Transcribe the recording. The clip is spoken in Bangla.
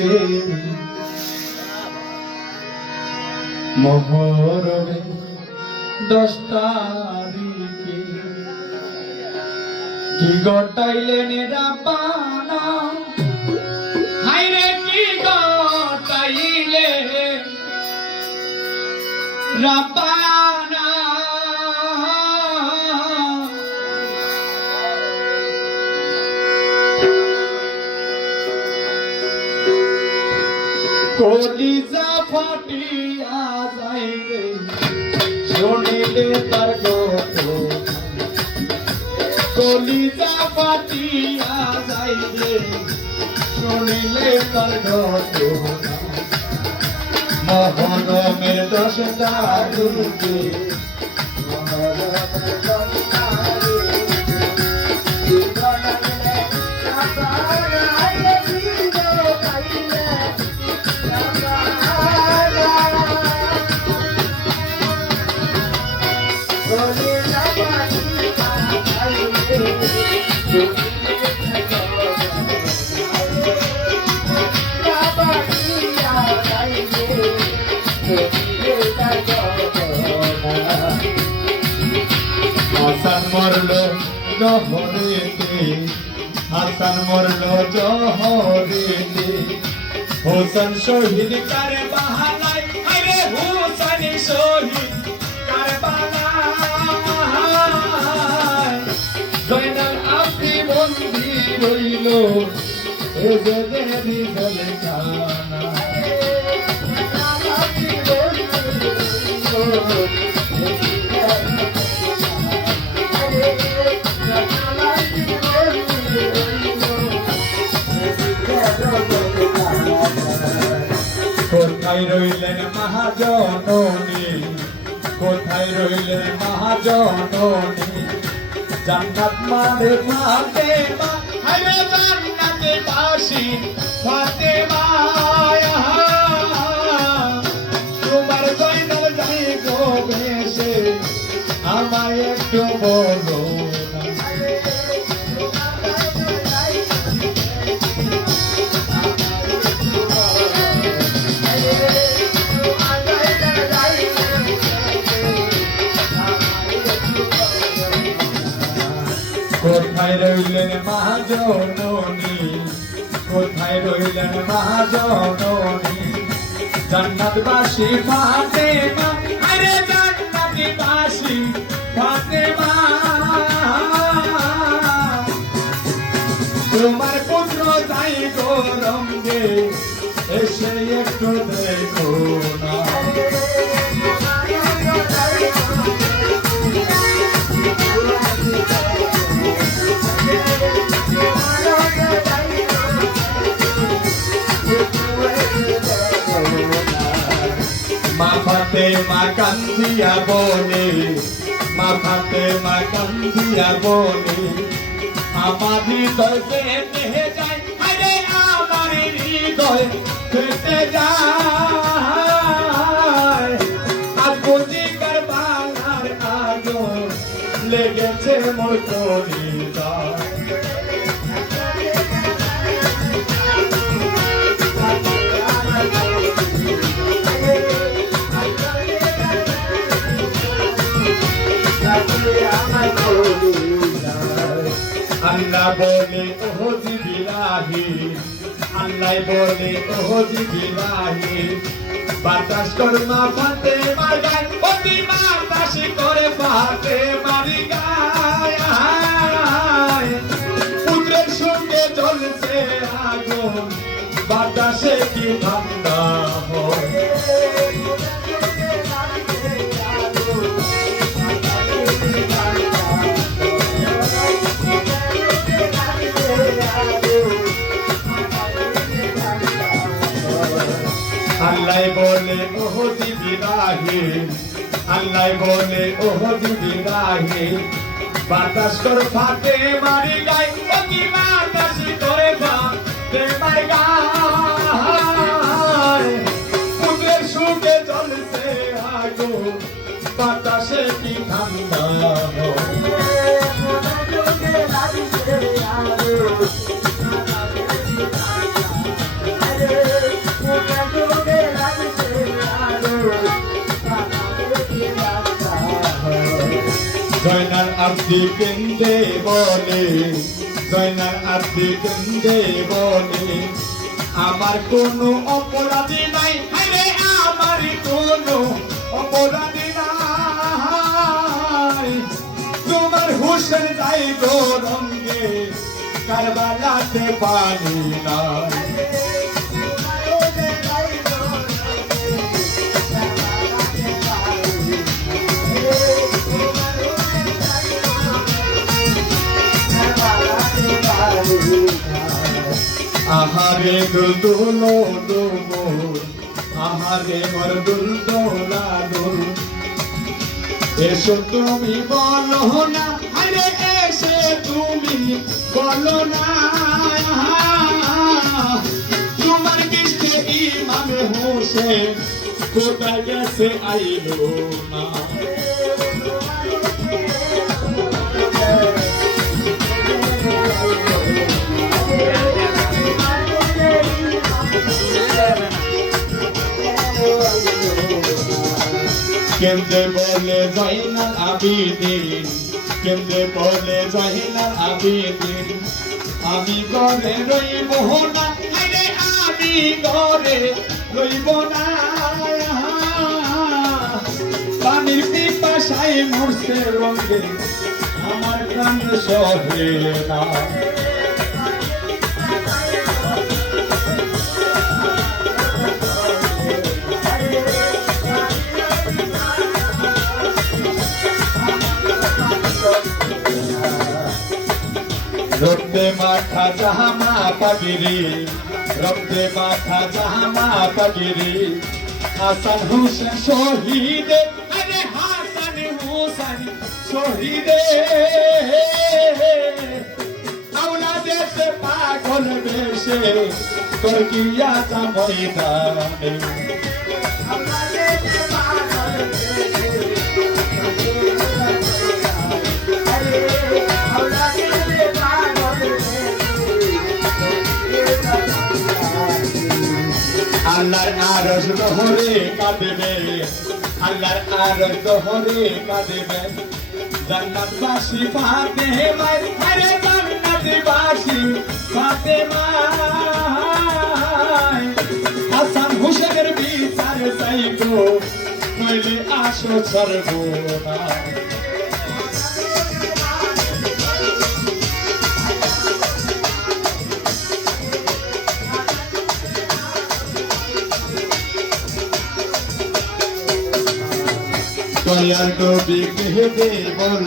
বুকে মোহরে 10 তারিখে কি গটাইলেন রাপানা হায়রে কি গটাইলে রাপানা কলিজা ফাটিয়া যাইবে শুনিলে তার কথা কলিজা ফাটিয়া যাইবে শুনিলে তার কথা মহরমের 10 তারিখে হাসান মরলো জহরেতে হাসান মরলো জহরেতে হোসেন শহীদ কারবালায় আরে হোসেন শহীদ কারবালায় জয়নাল আপনি বন্দী রইল এ যে দেবী জলখানা কোথায় রইলেন মহাজননী কোথায় রইলেন মহাজননী জান্নাত মানে ফাতেমা হায় জান্নাতে বাসি ফাতেমা তোমার জয়নাল যাই গো বেশে আমায় একটু বলো কোথায় রইলেন মহাজননী কোথায় রইলেন মহাজননী জান্নাতবাসী ফাতেমা আরে জান্নাতবাসী ফাতেমা তোমার পুত্র যাই গো রঙ্গে এসে একটু দেখো না মা ফাতেমা কান্দিয়া বলে মা ফাতেমা কান্দিয়া বলে আমার হৃদয় ফেটে যায় আরে আমার হৃদয় ফেটে যায় আজ বুঝি কারবালার আগুন লেগেছে মোর হৃদয় আল্লাহ বলে ওহ জিবিলাহি আল্লাহ বলে ওহ জিবিলাহি বাতাস কর্মা ফাতেমার গায় অতি বাতাসি করে ফাতেমার গায় পুত্রের সঙ্গে জ্বলছে আগুন বাতাসে কি ঠান্ডা হয় আল্লাহ বলে ওহ জিবিলাহি আল্লাহ বলে ওহ জিবিলাহি বাতাস কর ফাতেমার গায় অতি বাতাসি করে ফাতেমার গায় পুত্রের সুখে জ্বলছে আগুন বাতাসে কি ঠান্ডা হয় আব্দি কেন্দে বলে, জয়নাল আব্দি কেন্দে বলে, আমার কোনো অপরাধী নাই, আরে আমার কোনো অপরাধী নাই। তোমার হুশের যাই গো রঙ্গে, কারবালাতে পানি নাই। আহারে দুলদুলো দুমুর, আহারে মোর দুলদোলা দুল, এসো তুমি বলো না, আরে এসে তুমি বলো না, তোমার কৃষ্ণে ইমাম হোসেন কোথায় গেছে আইলো না। কেমনে বলে জয়নাল আবিদিন, কেমনে বলে জয়নাল আবিদিন, আমি ঘরে রইব না, আরে আমি ঘরে রইব না। পানির পিপাসায় মরছে রঙে, আমার প্রাণ সহে না। রক্তে মাখা জামা পাগিরি, রক্তে মাখা জামা পাগিরি, হাসান হুসেন শহীদে, আরে হাসান হুসেন শহীদে, আওলাদেশে পাগল বেশে তোর কি আজা ময়দানে। আল্লাহর আরশ দহরে কাঁদবে, আল্লাহর আরশ দহরে কাঁদবে, জান্নাতবাসী ফাতেমা, আরে জান্নাতবাসী ফাতেমা। হাসান হুসেনের বিচার চাইবো, নইলে আসো সর্বনা। দয়াল নবী কেঁদে বল